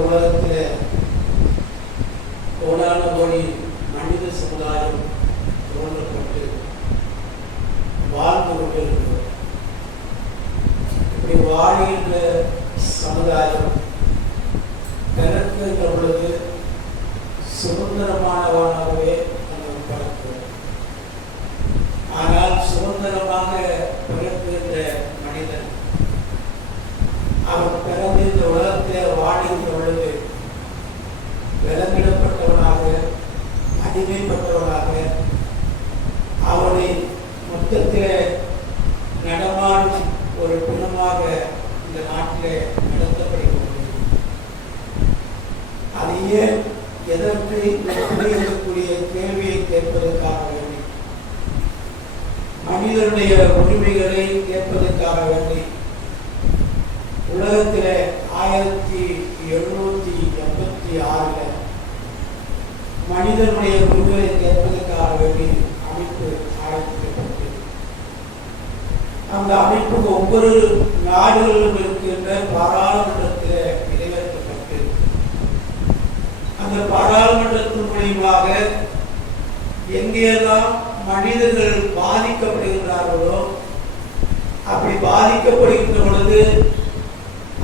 உலகத்தில் கோடான கோடி மனித சமுதாயம் தோன்றப்பட்டு வாழ்ந்து கொண்டிருக்கிறது இப்படி வாழ்கின்ற சமுதாயம் பிறக்குகின்ற பொழுது சுதந்திரமானவனாகவே நம்ம பார்க்கிறோம் ஆனால் சுதந்திரமாக பிறக்குகின்ற மனிதன் அவன் பிறந்து இந்த உலகத்திலே வாழ்கின்ற பொழுது விலங்கிடப்பட்டவனாக அடிமைப்பட்டவனாக அவனை மொத்தத்திலே நடமாடும் ஒரு குணமாக இந்த நாட்டிலே அது ஏன் எதற்கு எப்படி கேள்வியை கேட்பதற்காக வேண்டி? மனிதனுடைய உரிமைகளை கேட்பதற்காக வேண்டி. உலகத்திலே ஆயிரத்தி எழுநூத்தி எண்பத்தி ஆறுல மனிதனுடைய உரிமைகளை கேட்பதற்காக வேண்டி அமைப்பு ஆரம்பிக்கப்பட்டது. அந்த அமைப்புக்கு ஒவ்வொரு நாடுகளிலும் இருக்கின்ற பாராளுமன்றத்தில் நிறைவேற்றப்பட்டு அந்த பாராளுமன்றத்தின் மூலியமாக எங்கெல்லாம் மனிதர்கள் பாதிக்கப்படுகின்றார்களோ அப்படி பாதிக்கப்படுகின்ற பொழுது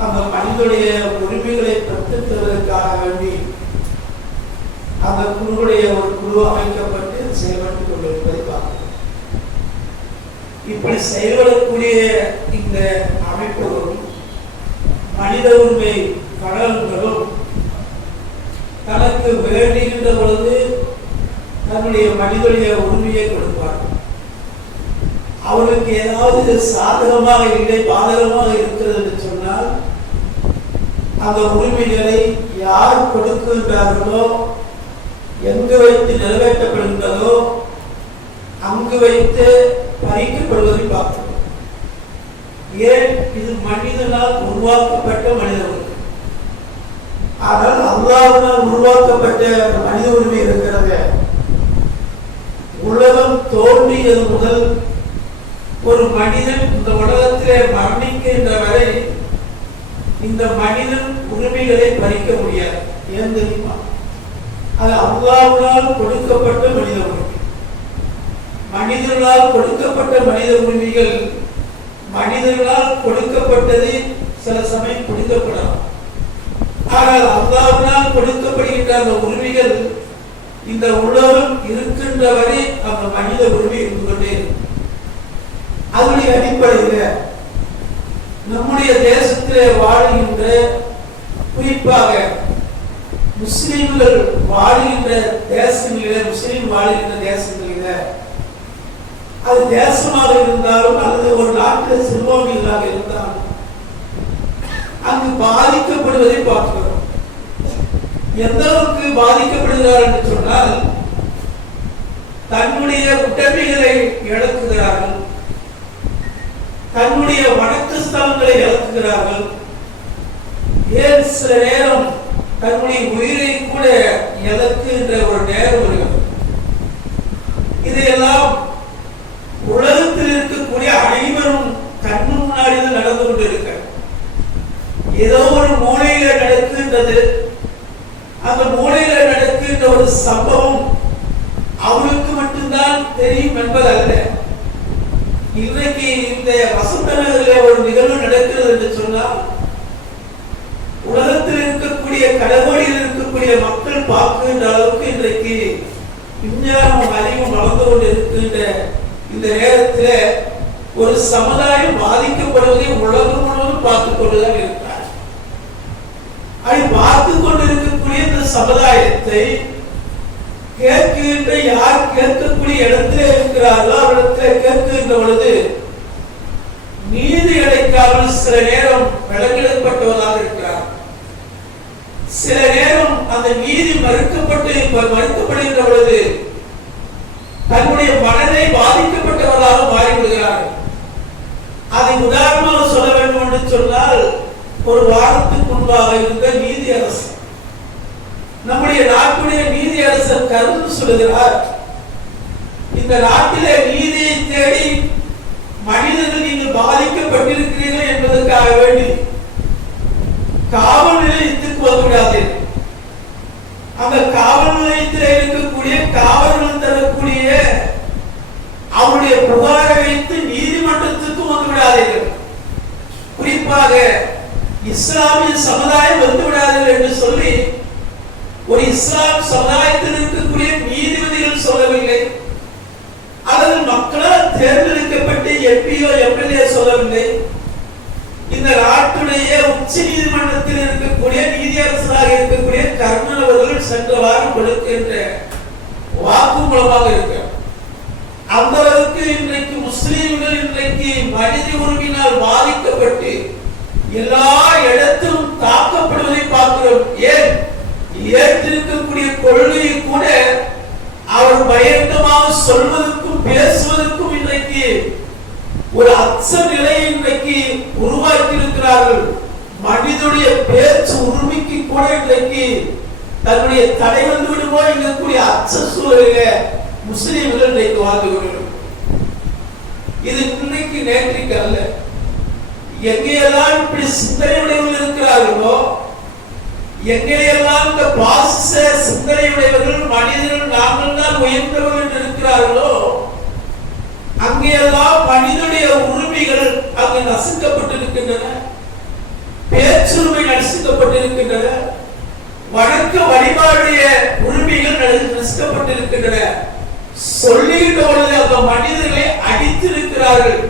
அந்த மனிதனுடைய உரிமைகளை பெற்றுத்தருவதற்காக வேண்டி அந்த குழுவுடைய ஒரு குழு அமைக்கப்பட்டு செயல்பட்டுக் கொண்டிருப்பதை பார்க்கிறோம். இப்படி செயல்படக்கூடிய இந்த மனித உரிமை கடவுள்களும் தனக்கு வேண்டுகின்ற பொழுது தன்னுடைய மனிதனுடைய உரிமையை கொடுப்பார்கள் அவர்களுக்கு ஏதாவது சாதகமாக இல்லை பாதகமாக இருக்கிறது என்று சொன்னால் அந்த உரிமைகளை யார் கொடுக்கின்றார்களோ எங்கு வைத்து நிறைவேற்றப்படுகின்றதோ அங்கு வைத்து பறிக்கப்படுவதை பார்க்கும் ஏன் இது மனிதனால் உருவாக்கப்பட்ட மனித உரிமை ஆனால் அல்லாவினால் உருவாக்கப்பட்ட மனித உரிமை இருக்கிறது. உலகம் தோன்றியது முதல் ஒரு மனிதன் இந்த உலகத்திலே மரணிக்கின்ற வரை இந்த மனிதன் உரிமைகளை பறிக்க முடியாது. ஏன் தெரியுமா? அது அல்லாவினால் கொடுக்கப்பட்ட மனித உரிமை மனிதர்களால் கொடுக்கப்பட்ட மனித உரிமைகள் மனிதர்களால் கொடுக்கப்பட்டது சில சமயம் கொடுக்கப்படலாம் ஆனால் அல்லாவினால் கொடுக்கப்படுகின்ற அந்த உரிமைகள் இந்த உலகம் இருக்கின்ற வரை அந்த மனித உரிமை இருந்து கொண்டே இருக்கும். அதனுடைய அடிப்படையில் நம்முடைய தேசத்திலே வாழுகின்ற குறிப்பாக முஸ்லிம்கள் வாழுகின்ற தேசங்களில முஸ்லிம் வாழுகின்ற தேசங்களில அது தேசமாக இருந்தாலும் அல்லது ஒரு நாட்டில் சிறுபான்மைகளாக இருந்தாலும் அங்கு பாதிக்கப்படுவதை பார்க்கிறோம். எந்த அளவுக்கு பாதிக்கப்படுகிறார் என்று சொன்னால் தன்னுடைய உடைமைகளை இழக்குகிறார்கள். தன்னுடைய வணக்க ஸ்தலங்களை இழக்குகிறார்கள். ஏன் சில நேரம் தன்னுடைய உயிரை கூட இழக்குகின்ற ஒரு நேரம் வருகிறது. இதையெல்லாம் உலகத்தில் இருக்கக்கூடிய அனைவரும் கண் முன்னாடி தான் நடந்து கொண்டிருக்க ஏதோ ஒரு மூலையில நடக்கின்றது. அந்த மூலையில நடக்கின்ற ஒரு சம்பவம் அவருக்கு மட்டும்தான் தெரியும் என்பதல்ல. இன்றைக்கு இந்த வசந்த நகரில் ஒரு நிகழ்வு நடக்கிறது என்று சொன்னால் உலகத்தில் இருக்கக்கூடிய கடவுளில் இருக்கக்கூடிய மக்கள் பார்க்கின்ற அளவுக்கு இன்றைக்கு விஞ்ஞானம் அறிவும் வளர்ந்து கொண்டு இருக்கின்ற இந்த நேரத்தில் ஒரு சமுதாயம் பாதிக்கப்படுவதை உலகம் முழுவதும் பார்த்துக் கொண்டுதான் இருக்கிறார். அதை பார்த்து கொண்டிருக்கக்கூடிய இந்த சமுதாயத்தை கேட்கின்ற யார் கேட்கக்கூடிய இடத்துல இருக்கிறார்களோ அவரிடத்திலே கேட்கின்ற பொழுது நீதி அடைக்காமல் சில நேரம் விலங்கிடப்பட்டவர்களாக இருக்கிறார். சில நேரம் அந்த நீதி மறுக்கப்பட்டு மறுக்கப்படுகின்ற பொழுது தன்னுடைய மனதை பாதிக்கப்பட்டவர்களாக மாறிவிடுகிறார்கள் அதை உதாரணமாக சொல்ல வேண்டும் என்று சொன்னால் ஒரு வாரத்துக்கு முன்பாக இருந்த நீதி அரசு. நம்முடைய நாட்டுடைய நீதி அரசர் கருத்து சொல்லுகிறார். இந்த நாட்டிலே நீதியை தேடி மனிதர்கள் நீங்கள் பாதிக்கப்பட்டிருக்கிறீர்கள் என்பதற்காக வேண்டி காவல் நிலையத்துக்கு வந்துவிடாதீர்கள் அந்த காவல் நிலையத்தில் இருக்கக்கூடிய காவல்கள் தரக்கூடிய அவருடைய புகாரை வைத்து நீதிமன்றத்துக்கு வந்து விடாதீர்கள் குறிப்பாக இஸ்லாமிய சமுதாயம் வந்துவிடாதீர்கள் என்று சொல்லி ஒரு இஸ்லாம் சமுதாயத்தில் இருக்கக்கூடிய நீதிபதிகள் சொல்லவில்லை. அல்லது மக்களால் தேர்ந்தெடுக்கப்பட்ட எம்பியோ எம்எல்ஏ சொல்லவில்லை. இந்த நாட்டுடைய உச்ச நீதிமன்றத்தில் இருக்கக்கூடிய நீதியரசராக இருக்கக்கூடிய கர்ணன் அவர்கள் சென்ற வாரம் கொடுக்கின்ற வாக்கு மூலமாக இருக்க அந்த அளவுக்கு இன்றைக்கு முஸ்லீம்கள் இன்றைக்கு மனித உரிமையினால் பாதிக்கப்பட்டு எல்லா இடத்திலும் தாக்கப்படுவதை பார்க்கிறோம். ஏன்? ஏற்றிருக்கக்கூடிய கொள்கையை கூட அவர் பயங்கரமாக சொல்வதற்கும் பேசுவதற்கும் இன்றைக்கு ஒரு அச்ச நிலையை இன்றைக்கு உருவாக்கி இருக்கிறார்கள் மனிதனுடைய பேச்சு உரிமைக்கு கூட இன்றைக்கு தன்னுடைய தடை வந்து விடுமோ என்கக்கூடிய அச்ச சூழலில் முஸ்லீம்கள் இன்றைக்கு வாழ்ந்து கொண்டிருக்கிறோம் இது இன்னைக்கு நேற்றைக்கு அல்ல எங்கெல்லாம் இப்படி சிந்தனை உடையவர்கள் இருக்கிறார்களோ எங்கெல்லாம் இந்த பாசிச சிந்தனை உடையவர்கள் மனிதர்கள் நாங்கள் தான் உயர்ந்தவர்கள் என்று இருக்கிறார்களோ அங்கெல்லாம் மனிதனுடைய உரிமைகள் அங்கு நசுக்கப்பட்டிருக்கின்றன. பேச்சுரிமை நசுக்கப்பட்டிருக்கின்றன. வணக்க வழிபாடுடைய உரிமைகள் நசுக்கப்பட்டிருக்கின்றன. சொல்லுகின்ற அந்த மனிதர்களை அடித்திருக்கிறார்கள்.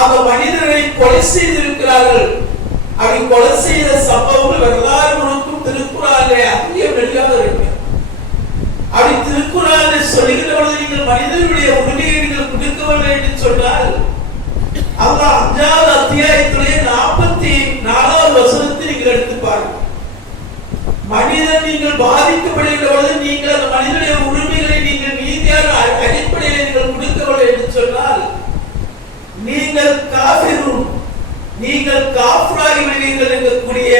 அந்த மனிதர்களை கொலை செய்திருக்கிறார்கள். அப்படி கொலை செய்த சம்பவங்கள் வரலாறு முழுக்கும் திருக்குறாலே அதிகம் வெளியாக இருக்கு. அப்படி திருக்குறாலே சொல்லுகிற பொழுது நீங்கள் மனிதனுடைய உரிமையை நீங்கள் கொடுக்கவில்லை என்று சொன்னால் அந்த அஞ்சாவது அத்தியாயத்திலே நாற்பத்தி நாலாவது வசனத்தை நீங்கள் எடுத்து பாருங்கள். மனிதன் நீங்கள் பாதிக்கப்படுகிற பொழுது நீங்கள் அந்த மனிதனுடைய நீதியான அடிப்படையில் நீங்கள் கொடுக்கவில்லை என்று சொன்னால் நீங்கள் காபிரும் நீங்கள் காஃபராகி விடுவீர்கள் என்கக்கூடிய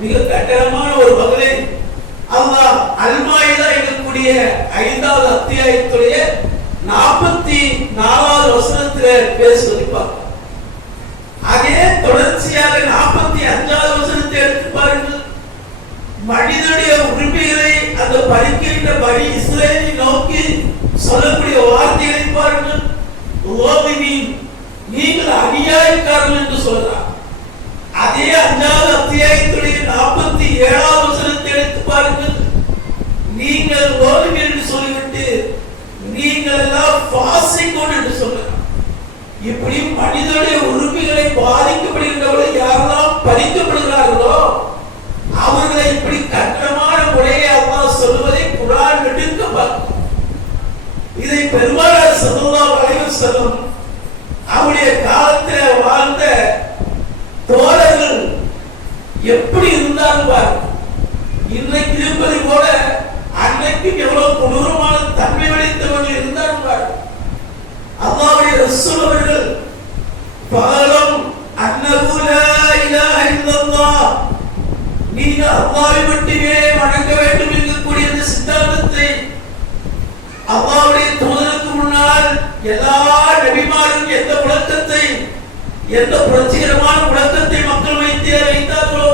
மிக கட்டணமான ஒரு மகளை அல்லாஹ் அல்மாயிதா என்கக்கூடிய ஐந்தாவது அத்தியாயத்துடைய நாற்பத்தி நாலாவது வசனத்துல பேசுவதை பார்ப்போம். அதே தொடர்ச்சியாக நாற்பத்தி அஞ்சாவது வசனத்தை எடுத்து பாருங்கள். மனிதனுடைய உரிமைகளை அந்த பறிக்கின்ற படி இஸ்ரேலை நோக்கி சொல்லக்கூடிய வார்த்தைகளை பாருங்கள். நீங்கள் அநியாயக்காரர்கள் என்று சொல்றார் அதே அஞ்சாவது அத்தியாயத்துடைய நாற்பத்தி ஏழாவது வசனத்தை எடுத்து பாருங்கள். நீங்கள் ஓடுங்கள் என்று சொல்லிவிட்டு நீங்கள் எல்லாம் பாசிக்கோடு என்று சொல்றார் இப்படி மனிதனுடைய உறுப்புகளை பாதிக்கப்படுகின்றவர்கள் யாரெல்லாம் பறிக்கப்படுகிறார்களோ இதை பெருமாள் சதுல்லா அலைஹி செல்லும் அவருடைய காலத்தில் வாழ்ந்த தோழர்கள் எப்படி இருந்தாலும் பாரு இன்னைக்கு இருப்பதை போல அன்னைக்கு எவ்வளவு கொடூரமான தன்மை வளைத்தவர்கள் இருந்தாலும் பாரு. அல்லாவுடைய ரசூல் அவர்கள் பாலம் அன்னஹு லா இலாஹ நீங்க அல்லாவை மட்டும் வணங்க வேண்டும் என்கக்கூடிய இந்த சித்தாந்தத்தை அல்லாஹ்வுடைய தூதருக்கு முன்னால் எல்லா நபிமாரும் எந்த முழக்கத்தை எந்த புரட்சிகரமான முழக்கத்தை மக்கள் வைத்தே வைத்தார்களோ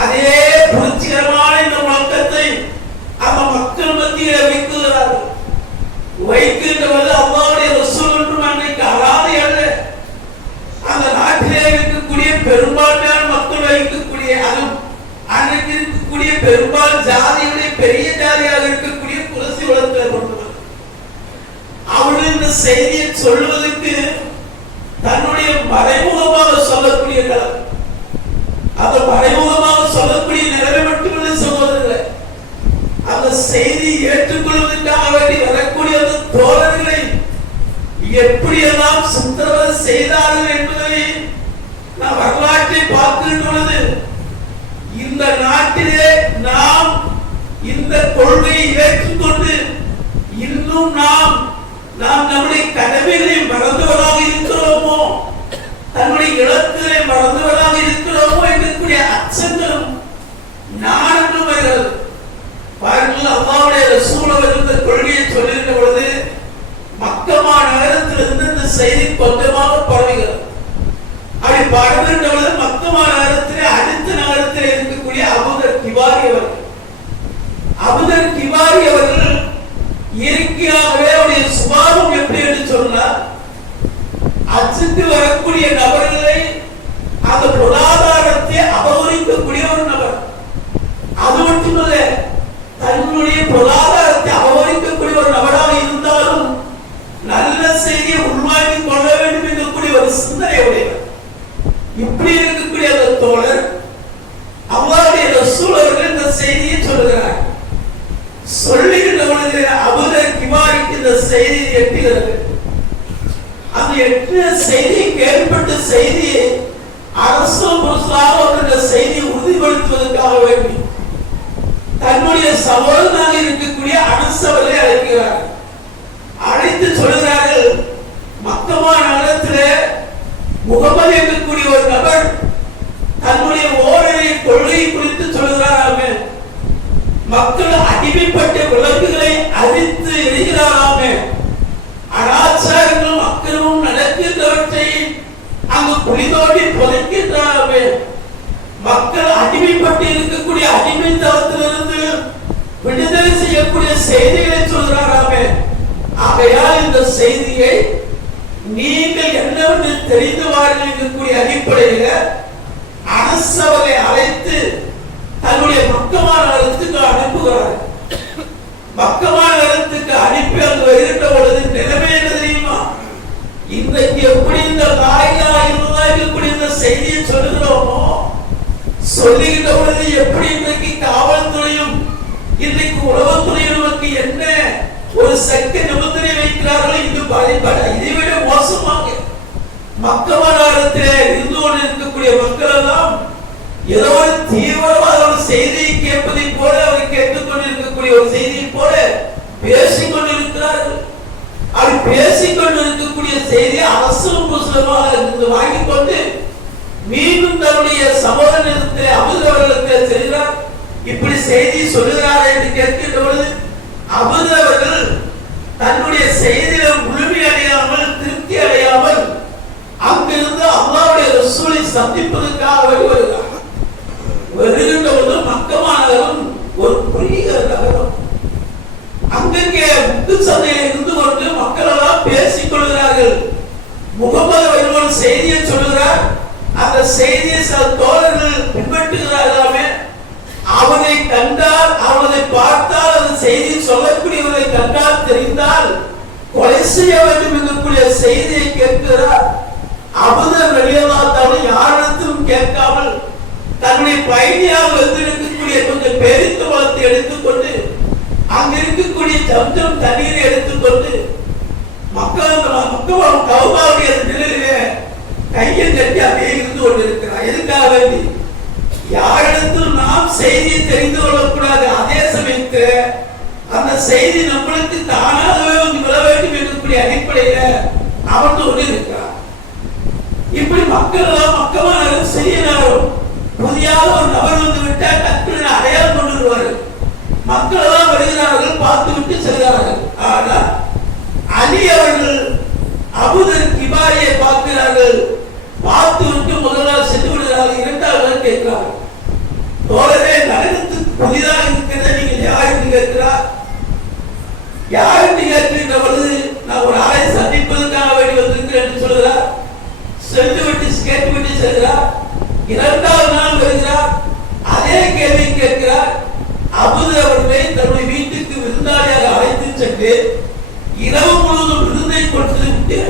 அதே புரட்சிகரமான இந்த முழக்கத்தை அந்த மக்கள் மத்தியில் வைக்கிறார்கள் வைக்கின்றவது அல்லாவுடைய ரசூல் என்றும் அன்றைக்கு அறாதை அல்ல. அந்த நாட்டிலே இருக்கக்கூடிய பெரும்பான்மையான மக்கள் வைக்கக்கூடிய அதுவும் அன்றைக்கு இருக்கக்கூடிய பெரும்பால் ஜாதியுடைய பெரிய ஜாதியாக இருக்கக்கூடிய புரட்சி வளர்த்து கொண்டவர் அவர்கள் செய்தியை சொல்வதற்கு தன்னுடைய மறைமுகமாக சொல்லக்கூடிய களம் அந்த மறைமுகமாக சொல்லக்கூடிய நிலைமை மட்டுமில்லை சகோதரர்களே. அந்த செய்தி ஏற்றுக்கொள்வதற்காக வேண்டி வரக்கூடிய அந்த தோழர்களை எப்படியெல்லாம் சித்திரவதை செய்தார்கள் என்பதை நான் வரலாற்றை பார்க்கின்ற பொழுது இந்த நாட்டிலே நாம் இந்த கொள்கையை ஏற்றுக்கொண்டு இன்னும் நாம் நாம் நம்முடைய கடமைகளை மறந்தவராக இருக்கிறோமோ? தன்னுடைய இழப்புகளை மறந்தவராக இருக்கிறோமோ இருக்கக்கூடிய அச்சங்களும் நானும் வருகிறது பாருங்கள் அம்மாவுடைய சூழல் இருந்த கொள்கையை சொல்லியிருந்த பொழுது மக்கமா நகரத்திலிருந்து இந்த செய்தி கொஞ்சமாக பரவுகிறது. அப்படி பரவுகின்ற பொழுது மக்கமா நகரத்திலே அடுத்த நகரத்தில் இருக்கக்கூடிய அபுதர் திவாரி அவர்கள். அபுதர் திவாரி அவர்கள் இயற்கையாகவே சொன்னா அச்சுக்கு வரக்கூடிய நபர்களை அந்த பொருளாதாரத்தை அபகரிக்கக்கூடிய ஒரு நபர். அது மட்டுமல்ல தன்னுடைய பொருளாதாரத்தை அபகரிக்கக்கூடிய ஒரு நபராக இருந்தாலும் நல்ல செய்தியை உள்வாங்கி கொள்ள வேண்டும் இருக்கக்கூடிய ஒரு சிந்தனை உடையவர். இப்படி இருக்கக்கூடிய அந்த தோழர் அவ்வாறு சூழல்கள் இந்த செய்தியை சொல்லுகிறார். சொல்லுகின்ற பொழுது அபுத கிபாரிக்கு இந்த செய்தி எட்டுகிறது அந்த எட்டு செய்தி கேள்விப்பட்ட செய்தி அரசு புருஷாக செய்தியை உறுதிப்படுத்துவதற்காக வேண்டி தன்னுடைய சகோதரனாக இருக்கக்கூடிய அரசவரை அழைக்கிறார். அழைத்து சொல்கிறார்கள் மக்கமா நகரத்திலே முகமது இருக்கக்கூடிய ஒரு நபர் தன்னுடைய ஓரிரை கொள்கை குறித்து சொல்கிறாராமே மக்கள் அடிமைப்பட்ட விளக்குகளை அழித்து எரிகிறாராமே அராச்சாரங்களும் அக்கிரமும் நடக்கின்றவற்றை அங்கு குளிதோடி புதைக்கின்றார்கள். மக்கள் அடிமைப்பட்டு இருக்கக்கூடிய அடிமைத்தனத்திலிருந்து விடுதலை செய்யக்கூடிய செய்திகளை சொல்கிறாராமே. ஆகையால் இந்த செய்தியை நீங்கள் என்னவென்று தெரிந்து வாருங்கள் இருக்கக்கூடிய அடிப்படையில் அரசவரை அழைத்து தன்னுடைய மக்கமான நகரத்துக்கு அனுப்புகிறார் மக்கமான நகரத்துக்கு அனுப்பி அங்கு வருகின்ற பொழுது நிலைமை என்ன தெரியுமா இன்றைக்கு எப்படி இந்த வாயிலா இருபதாயிரம் இருக்கக்கூடிய இந்த செய்தியை சொல்லுகிறோமோ சொல்லுகின்ற பொழுது எப்படி இன்றைக்கு காவல்துறையும் இன்றைக்கு உளவுத்துறையும் நமக்கு என்ன ஒரு சக்தி நிபந்தனை வைக்கிறார்கள் இது பயன்பட இதை விட மோசமாக மக்களாரத்திலே இருந்து கொண்டு இருக்கக்கூடிய மக்கள் எல்லாம் ஏதோ ஒரு தீவிரமான ஒரு செய்தியை கேட்பதை போல அவர் கேட்டுக் கொண்டிருக்கக்கூடிய ஒரு செய்தியை போல பேசிக்கொண்டு அப்படி பேசிக்கொண்டு இருக்கக்கூடிய செய்தி அவசரம் புஸ்தகமாக இருந்து வாங்கிக் கொண்டு மீண்டும் தன்னுடைய சகோதரத்திலே அமுதவர்களுக்கு செல்கிறார். இப்படி செய்தி சொல்லுகிறார் என்று கேட்கின்ற பொழுது அமுதவர்கள் தன்னுடைய செய்தியில முழுமை அடையாமல் திருப்தி அடையாமல் அங்கிருந்து அல்லாவுடைய ரசூலை சந்திப்பதற்காக வருகிறார். வருகின்ற பொழுது மக்கமானவரும் ஒரு குறுகிய நகரம் அங்கங்கே முத்து சந்தையில் இருந்து கொண்டு மக்கள் எல்லாம் பேசிக் கொள்கிறார்கள். முகமது அவர்கள் செய்தியை சொல்கிறார் அந்த செய்தியை சில தோழர்கள் பின்பற்றுகிறார்களாமே. அவனை கண்டால் அவனை பார்த்தால் அந்த செய்தி சொல்லக்கூடியவரை கண்டால் தெரிந்தால் கொலை செய்ய வேண்டும் என்கூடிய செய்தியை கேட்கிறார். அபுதர் வெளியவாத்தாலும் யாரிடத்திலும் கேட்காமல் தன்னை பயணியாக வந்திருக்கக்கூடிய கொஞ்சம் பெரித்து வளர்த்து எடுத்துக்கொண்டு இருக்கக்கூடிய தண்ணீரை எடுத்துக்கொண்டு மக்கள் மக்கள் கௌபாவுடைய நிலையிலே கையை கட்டி அப்படியே இருந்து கொண்டிருக்கிறார். எதுக்காக வேண்டி? யாரிடத்தில் நாம் செய்தியை தெரிந்து கொள்ளக்கூடாது. அதே சமயத்து அந்த செய்தி நம்மளுக்கு தானாகவே வந்து விழ வேண்டும் இருக்கக்கூடிய அடிப்படையில அமர்ந்து ஒன்று இருக்கிறார். இப்படி மக்கள் எல்லாம் மக்கமான செய்யணும் புதியாக ஒரு நபர் வந்து விட்டால் டக்குன்னு அடையாளம் கொண்டு வருவார்கள். மக்கள் எல்லாம் வருகிறார்கள் பார்த்து விட்டு செல்கிறார்கள். ஆனால் அலி அவர்கள் அபுதர் கிபாரியை பார்க்கிறார்கள். பார்த்து விட்டு நாள் சென்று விடுகிறார்கள். இரண்டாவது கேட்கிறார்கள் தோழரே நகரத்துக்கு புதிதாக இருக்கிறத நீங்கள் யார் என்று கேட்கிறார்? யார் என்று கேட்கின்ற பொழுது நான் ஒரு ஆளை சந்திப்பதற்காக வேண்டி வந்திருக்கிறேன் என்று சொல்கிறார். சென்று விட்டு கேட்டு விட்டு செல்கிறார். இரண்டாவது நாள் வருகிறார் அதே கேள்வி கேட்கிறார் அபுது அவர்களை தன்னுடைய வீட்டுக்கு விருந்தாளியாக அழைத்து சென்று இரவு முழுவதும் விருந்தை கொடுத்து விட்டு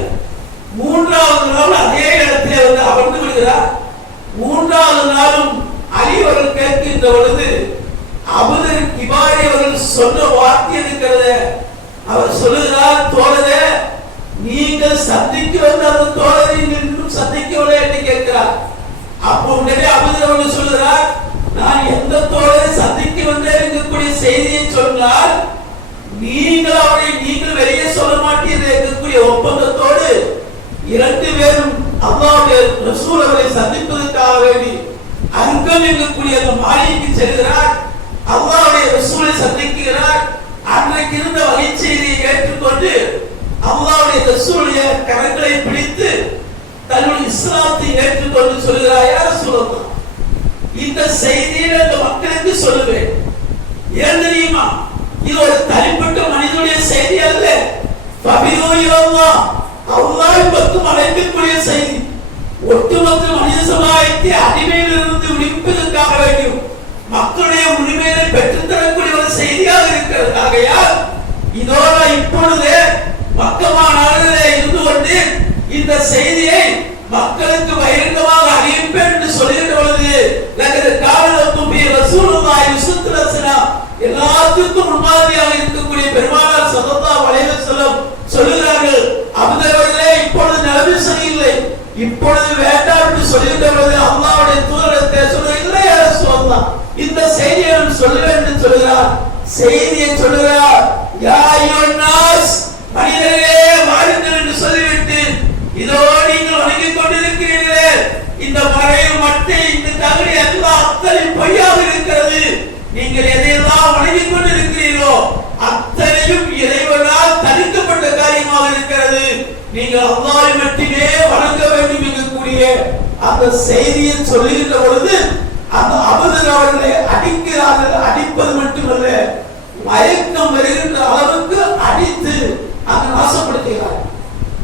மூன்றாவது நாள் அதே இடத்திலே வந்து அமர்ந்து விடுகிறார் மூன்றாவது நாளும் அலி அவர்கள் கேட்கின்ற பொழுது அபுதர் கிபாரி அவர்கள் சொன்ன வார்த்தை இருக்கிறது. அவர் சொல்லுகிறார் தோழரே நீங்கள் சந்திக்க வந்த அந்த தோழரை இன்னும் சந்திக்கவில்லை என்று கேட்கிறார். அப்போ உடனே அபுதர் அவர்கள் சொல்லுகிறார் நான் எந்த தோழரை சந்திக்க வந்தேன் இருக்கக்கூடிய செய்தியை சொன்னால் நீங்கள் அவரை நீங்கள் வெளியே சொல்ல மாட்டீர்கள் இருக்கக்கூடிய ஒப்பந்தத்தோடு இரண்டு பேரும் அல்லாவுடைய ரசூல் அவரை சந்திப்பதற்காக வேண்டி தங்கம் இருக்கக்கூடிய அந்த மாளிகைக்கு செல்கிறார் அல்லாவுடைய ரசூலை சந்திக்கிறார். அன்றைக்கு இருந்த வகை செய்தியை ஏற்றுக்கொண்டு அல்லாவுடைய ரசூலுடைய கரங்களை பிடித்து தன்னுடைய இஸ்லாத்தை ஏற்றுக்கொண்டு சொல்கிறாயா சொல்லலாம் இந்த செய்தியை அந்த மக்களுக்கு சொல்லுவேன். ஏன் தெரியுமா? இது ஒரு தனிப்பட்ட மனிதனுடைய செய்தி அல்ல. பபியோயல்லா அல்லாஹ் பக்கம் அழைக்கக்கூடிய செய்தி. ஒட்டுமொத்த மனித சமுதாயத்தை அடிமையிலிருந்து விடுவிப்பதற்காக வேண்டும். மக்களுடைய உரிமையை பெற்றுத்தரக்கூடிய ஒரு செய்தியாக இருக்கிறது. ஆகையால் இதோட இப்பொழுது மக்கமா நாடுகளே இருந்து கொண்டு இந்த செய்தியை மக்களுக்கு பகிரங்கமாக அறிவிப்பேன் என்று சொல்லுகிற பொழுது லகது காரணத்தும் பி. ரசூலுல்லாஹி எல்லாத்துக்கும் உபாதியாக இருக்கக்கூடிய பெருமானார் சதத்தா வளைவு செல்லும் சொல்லுகிறார்கள் அபுதவர்களே இப்பொழுது நிலைமை சரியில்லை இப்பொழுது வேண்டாம் என்று சொல்லுகிற பொழுது அல்லாஹ்வுடைய தூதரத்தை சொல்லுகிறே சொல்லலாம் இந்த செய்தியை நான் சொல்லுவேன் என்று சொல்லுகிறார். செய்தியை சொல்லுகிறார். யா அய்யுன்னாஸ் மனிதர்களே வாருங்கள் என்று சொல்லிவிட்டு இதோ நீங்கள் வணங்கிக் கொண்டிருக்கிறீர்களே. இந்த மறைவு மட்டும் இந்த தகுதி எல்லாம் அத்தனை பொய்யாக இருக்கிறது. நீங்கள் எதையெல்லாம் வணங்கிக் கொண்டிருக்கிறீர்களோ அத்தனையும் இறைவனால் தடுக்கப்பட்ட காரியமாக இருக்கிறது. நீங்கள் அல்லாவை மட்டுமே வணங்க வேண்டும் கூடிய அந்த செய்தியை சொல்லுகின்ற பொழுது அந்த அபதர் அவர்களை அடிக்கிறார்கள் அடிப்பது மட்டுமல்ல மயக்கம் வருகின்ற அளவுக்கு அடித்து அந்த நாசப்படுத்துகிறார்கள்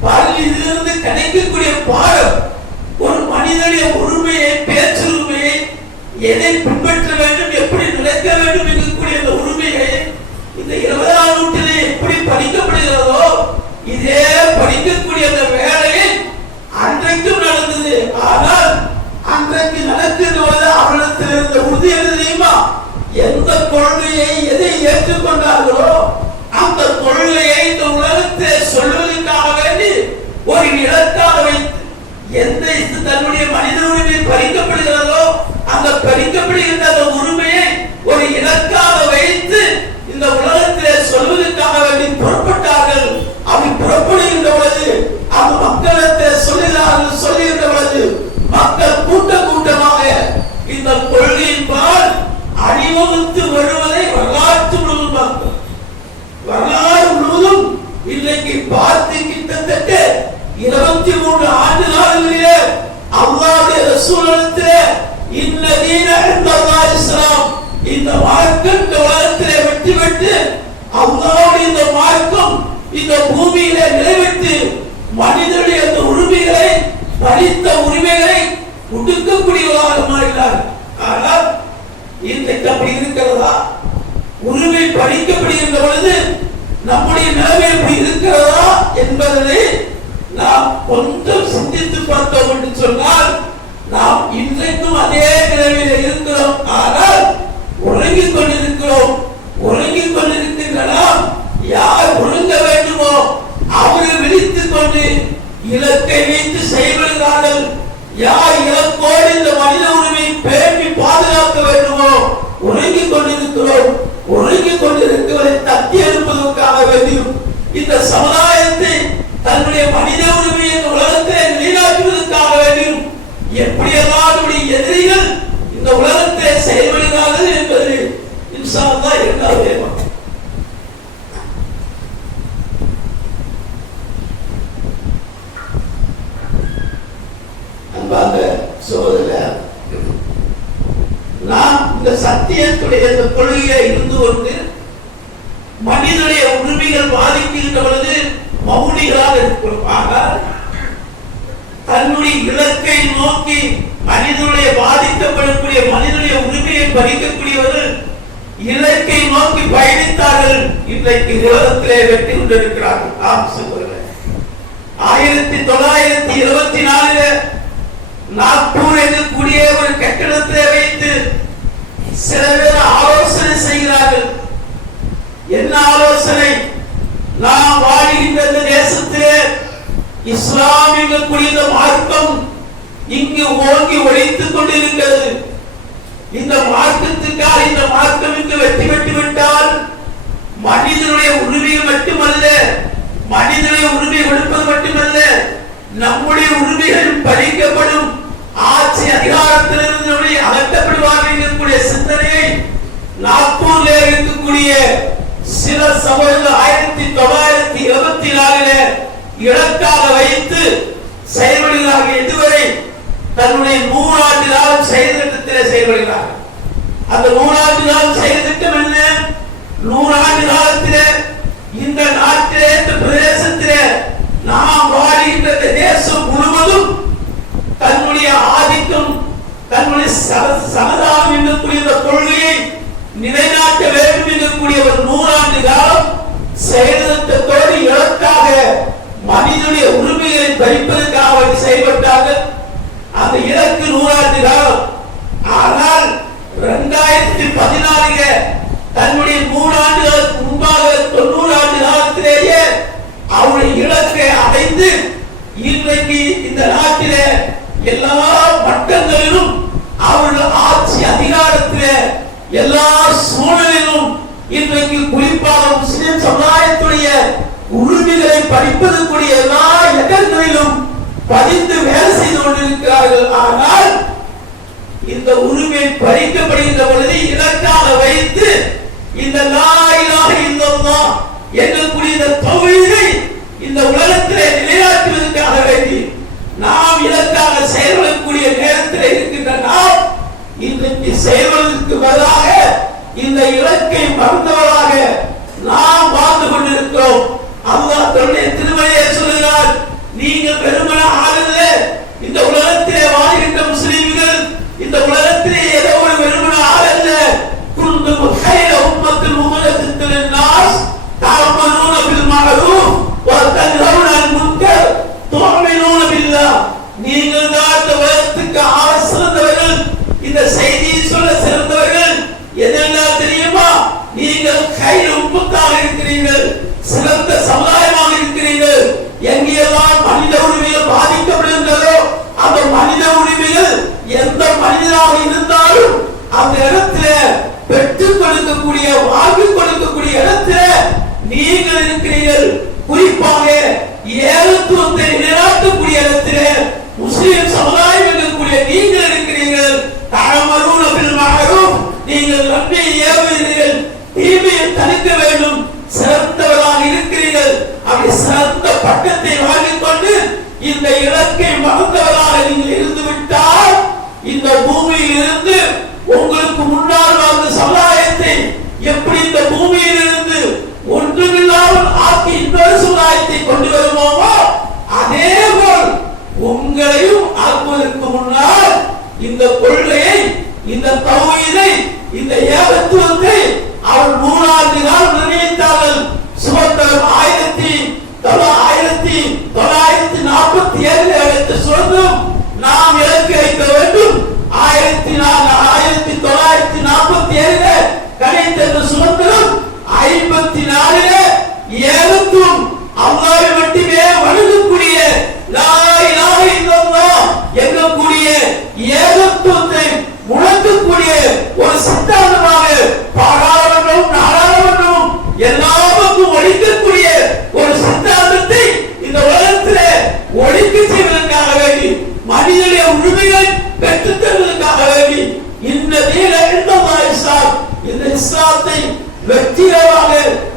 பள்ளியிலிருந்து கிடைக்கக்கூடிய பாடம் ஒரு மனிதனுடைய உரிமையை பேச்சுரிமையை எதை பின்பற்ற வேண்டும் எப்படி நிலைக்க வேண்டும் இருக்கக்கூடிய அந்த உரிமையை இந்த இருபதாம் நூற்றிலே எப்படி படிக்கப்படுகிறதோ இதே படிக்கக்கூடிய அந்த வேலையை அன்றைக்கும் நடந்தது. ஆனால் அன்றைக்கு நடக்கின்ற பொழுது அவரிடத்தில் இருந்த உறுதி என்ன தெரியுமா? எந்த கொள்கையை எதை ஏற்றுக்கொண்டார்களோ அந்த கொள்கையை இந்த உலகத்தை சொல்வதற்காக வேண்டி ஒரு இலக்காக வைத்து எந்த இது தன்னுடைய மனித உரிமை பறிக்கப்படுகிறதோ அந்த பறிக்கப்படுகின்ற அந்த உரிமையை ஒரு இலக்காக வைத்து இந்த உலகத்திலே சொல்வதற்காக வேண்டி புறப்பட்டார்கள் அப்படி புறப்படுகின்ற பொழுது அந்த மக்களிடத்தை சொல்லுகிறார்கள் சொல்லுகின்ற பொழுது மக்கள் கூட்ட கூட்டமாக இந்த கொள்கையின்பால் அணிவகுத்து வருவதை வரலாற்று முழுவதும் பார்க்கிறோம். வரலாறு முழுவதும் இன்றைக்கு பார்த்து கிட்டத்தட்ட இருபத்தி மூன்று ஆண்டு காலங்களிலே அல்லாவுடைய ரசூலத்திலே இந்த தீன அல்லாஹ் இஸ்லாம் இந்த மார்க்கம் இந்த உலகத்திலே வெற்றி பெற்று அல்லாவுடைய இந்த மார்க்கம் இந்த பூமியிலே நிறைவேற்றி மனிதனுடைய அந்த உரிமைகளை பறித்த உரிமைகளை ஒடுக்கக்கூடியவர்களாக மாறினார் ஆனால் இன்றைக்கு அப்படி இருக்கிறதா? உரிமை பறிக்கப்படுகின்ற பொழுது நம்முடைய நிலைமை எப்படி இருக்கிறதா என்பதனை நாம் கொஞ்சம் சிந்தித்து பார்த்தோம் என்று சொன்னால் நாம் இன்றைக்கும் அதே நிலைமையில் இருக்கிறோம். ஆனால் உறங்கிக் கொண்டிருக்கிறோம். உறங்கிக் கொண்டிருக்கின்ற நாம் யார் ஒழுங்க வேண்டுமோ அவர்கள் விழித்துக் கொண்டு இலக்கை வைத்து செயல்படுகிறார்கள் யார் இலக்கோடு இந்த மனித உரிமை பேணி பாதுகாக்க வேண்டுமோ உறங்கிக் கொண்டிருக்கிறோம் உறங்கிக் கொண்டிருக்கிறவரை தட்டி எழுப்பதற்காக வேண்டியும் இந்த சமுதாயத்தை தன்னுடைய மனித உரிமையை இந்த உலகத்தை நிலைநாட்டுவதற்காக வேண்டியும் எப்படியெல்லாம் நம்முடைய எதிரிகள் இந்த உலகத்தை செயல்படுகிறார்கள் என்பது இன்ஷா அல்லாஹ் இரண்டாவது தேவை அன்பார்ந்த சகோதரர் நாம் இந்த சத்தியத்துடைய இந்த கொள்கையை இருந்து கொண்டு மனிதனுடைய உரிமைகள் பாதிக்கின்ற பொழுது மௌனிகளாக இருக்கிறோம் ஆனால் தன்னுடைய இலக்கை நோக்கி மனிதனுடைய பாதிக்கப்படக்கூடிய மனிதனுடைய உரிமையை பறிக்கக்கூடியவர்கள் இலக்கை நோக்கி பயணித்தார்கள் இன்றைக்கு உலகத்திலே வெற்றி கொண்டிருக்கிறார்கள் ஆம் சகோதரர் ஆயிரத்தி தொள்ளாயிரத்தி இருபத்தி நாலுல நாக்பூர் இருக்கக்கூடிய ஒரு வைத்து சில பேர் ஆலோசனை செய்கிறார்கள். என்ன ஆலோசனை? நாம் வாழ்கின்ற இந்த தேசத்திலே இஸ்லாம் என்கக்கூடிய மார்க்கம் இங்கு ஓங்கி ஒழித்துக் கொண்டிருக்கிறது. இந்த மார்க்கத்துக்காக இந்த மார்க்கம் இங்கு வெற்றி பெற்று விட்டால் மனிதனுடைய உரிமை மட்டுமல்ல மனிதனுடைய உரிமை கொடுப்பது மட்டுமல்ல நம்முடைய உரிமைகள் பறிக்கப்படும். ஆட்சி அதிகாரத்திலிருந்து அகற்றப்படுவார்கள் என்கக்கூடிய சிந்தனையை நாக்பூர்ல இருக்கக்கூடிய சில சமூகங்கள் ஆயிரத்தி தொள்ளாயிரத்தி இருபத்தி நாலுல இலக்காக வைத்து செயல்படுகிறார்கள் இதுவரை தன்னுடைய மூணாண்டு காலம் செயல் திட்டத்தில் செயல்படுகிறார்கள். அந்த நூறாண்டு காலம் செயல் திட்டம் என்ன? நூறாண்டு காலத்திலே இந்த நாட்டிலே இந்த பிரதேசத்திலே நாம் வாழ்கின்ற தேசம் முழுவதும் தன்னுடைய ஆதிக்கம் தன்னுடைய ச- சமதானம் என்னக்கூடிய இந்த கொள்கையை நிலைநாட்ட வேண்டும் என்கக்கூடிய ஒரு நூறாண்டு காலம் செயல்திட்டத்தோடு இலக்காக மனிதனுடைய உரிமைகளை பறிப்பதற்காக அவர்கள் செயல்பட்டார்கள் அந்த இலக்கு நூறாண்டு காலம். ஆனால் இரண்டாயிரத்தி பதினாலுல தன்னுடைய மூணு முன்பாக தொண்ணூறு ஆண்டு காலத்திலேயே அவருடைய இலக்கை அடைந்து இன்றைக்கு இந்த நாட்டிலே எல்லா மட்டங்களிலும் அவர்கள் ஆட்சி அதிகாரத்திலே எல்லா சூழலிலும் இன்றைக்கு குறிப்பாக முஸ்லிம் சமுதாயத்துடைய உரிமைகளை படிப்பதற்குரிய எல்லா இடங்களிலும் பதிந்து வேலை செய்து கொண்டிருக்கிறார்கள். ஆனால் இந்த உரிமை பறிக்கப்படுகின்ற பொழுது இலக்காக வைத்து இந்த லாயிலாக இல்லல்லா கூடிய இந்த தொழிலை இந்த உலகத்திலே நிலையாற்றுவதற்காக வேண்டி நாம் இதற்காக செயல்படக்கூடிய நேரத்தில் இருக்கின்ற நாம் இன்றைக்கு செயல்வதற்கு பதிலாக இந்த இலக்கை மறந்தவராக நாம் வாழ்ந்து கொண்டிருக்கிறோம். அல்லாஹ் தன்னுடைய திருமலையை சொல்கிறார் நீங்கள் பெருமன ஆகல இந்த உலகத்திலே வாழ்கின்ற முஸ்லீம்கள் இந்த உலக ஏதோ ஒரு வெறுமன ஆளல்ல குந்தும் கைல உம்மத்தில் உமலத்தில் நாஸ் தாமனூன பில் மஅரூஃப் வ தன்ஹவுன அல் முன்கர் துஅமினூன பில்லாஹ் நீங்கள் தான் இந்த உலகத்துக்கு ஆக சிறந்தவர்கள் இந்த செய்தியை சொல்ல சிறந்தவர்கள் எதெல்லாம் தெரியுமா நீங்கள் கையில் உப்புத்தாக இருக்கிறீர்கள் சிறந்த சமுதாயமாக இருக்கிறீர்கள் எங்கெல்லாம் மனித உரிமைகள் பாதிக்கப்படுகின்றதோ அந்த மனித உரிமைகள் எந்த மனிதனாக இருந்தாலும் அந்த இடத்துல பெற்றுக் கொடுக்கக்கூடிய வாங்கி கொடுக்கக்கூடிய இடத்துல நீங்கள் இருக்கிறீர்கள் குறிப்பாக ஏகத்துவத்தை நிலைநாட்டக்கூடிய இடத்துல முஸ்லிம் சமுதாயம் இருக்கக்கூடிய நீங்கள் இருக்கிறீர்கள் தகமரும் அபில் மகரும் நீங்கள் நன்மையை ஏவுகிறீர்கள் தீமையை தடுக்க வேண்டும் சிறந்தவராக இருக்கிறீர்கள் அப்படி சிறந்த பட்டத்தை வாங்கிக் கொண்டு இந்த இலக்கை மறந்தவராக நீங்கள் இருந்து விட்டால் இந்த பூமியில் இருந்து உங்களுக்கு முன்னால் வாழ்ந்த சமுதாயத்தை எப்படி இந்த பூமியில் இருந்து ஒன்றுமில்லாமல் ஆக்கி இன்னொரு சமுதாயத்தை கொண்டு வருவோமோ அதே போல் உங்களையும் ஆக்குவதற்கு முன்னால் இந்த கொள்கையை இந்த தௌஹீதை இந்த ஏகத்துவத்தை அவர் மூணாண்டு காலம் நிர்ணயித்தார்கள் சுமந்தரம் ஆயிரத்தி தொள்ள- ஆயிரத்தி தொள்ளாயிரத்தி நாற்பத்தி ஏழில் எடுத்து சொன்னோம் நாம் இலக்கு வைக்க வேண்டும் ஆயிரத்தி நா- ஆயிரத்தி தொள்ளாயிரத்தி நாற்பத்தி ஏழுல கிடைத்த சுதந்திரம் ஐம்பத்தி நாலுல ஏகத்துவம் அல்லாஹ்வை மட்டுமே வணங்கக்கூடிய லா இலாஹ இல்லல்லாஹ் என்கக்கூடிய ஏகத்துவத்தை முழக்கக்கூடிய ஒரு சித்தாந்தமாக பாராளுமன்றம் நாடாளுமன்றம் எல்லாருக்கும் ஒழிக்கக்கூடிய ஒரு சித்தாந்தத்தை இந்த உலகத்திலே ஒழிக்க செய்வதற்காக வேண்டி மனிதனுடைய உரிமைகளை பெற்றுத் தருவதற்காக வேண்டி இந்த தீன இந்தல்லாஹ் இஸ்லாம் இந்த இஸ்லாத்தை வெற்றிகரமாக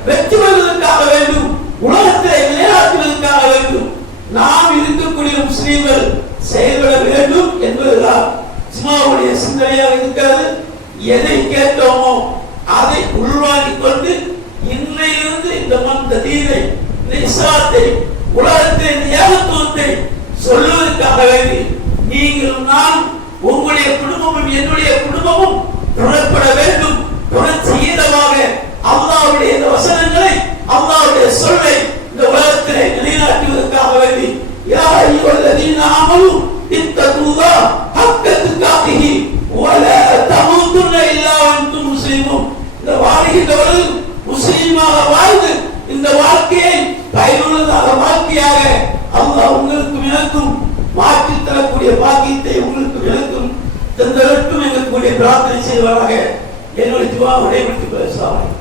வெற்றி பெறுவதற்காக வேண்டும் உலகத்தை நிலைநாட்டுவதற்காக வேண்டும் நாம் இருக்கக்கூடிய முஸ்லீம்கள் செயல்பட வேண்டும் என்பதுதான் இஸ்மாவுடைய சிந்தனையாக இருக்கிறது எதை கேட்டோமோ அதை உள்வாங்கிக் கொண்டு இன்றையிலிருந்து இந்த மந்த தீனை இந்த இஸ்லாத்தை உலகத்தை ஏகத்துவத்தை சொல்லுவதற்காக வேண்டி நீங்கள் நான் உங்களுடைய குடும்பமும் என்னுடைய குடும்பமும் தொடரப்பட வேண்டும். தொடர்ச்சியீதமாக அல்லாவுடைய இந்த வசனங்களை அல்லாவுடைய சொல்லை இந்த உலகத்திலே நிலைநாட்டுவதற்காக வேண்டி யா அய்யுஹல்லதீன ஆமனு இத்தகுல்லாஹ் ஹக்க துகாத்திஹி வலா இல்லா வஅன்தும் முஸ்லீமும். இந்த வாழ்கின்றவர்கள் முஸ்லீமாக வாழ்ந்து இந்த வாழ்க்கையை பயனுள்ளதாக வாழ்க்கையாக அல்லாஹ் உங்களுக்கும் எனக்கும் மாற்றி தரக்கூடிய பாக்கியத்தை உங்களுக்கும் எனக்கும் தந்தரட்டும் எங்களுக்குரிய பிரார்த்தனை செய்வாராக. என்னுடைய துவா விடைபெற்று பேசுவார்கள்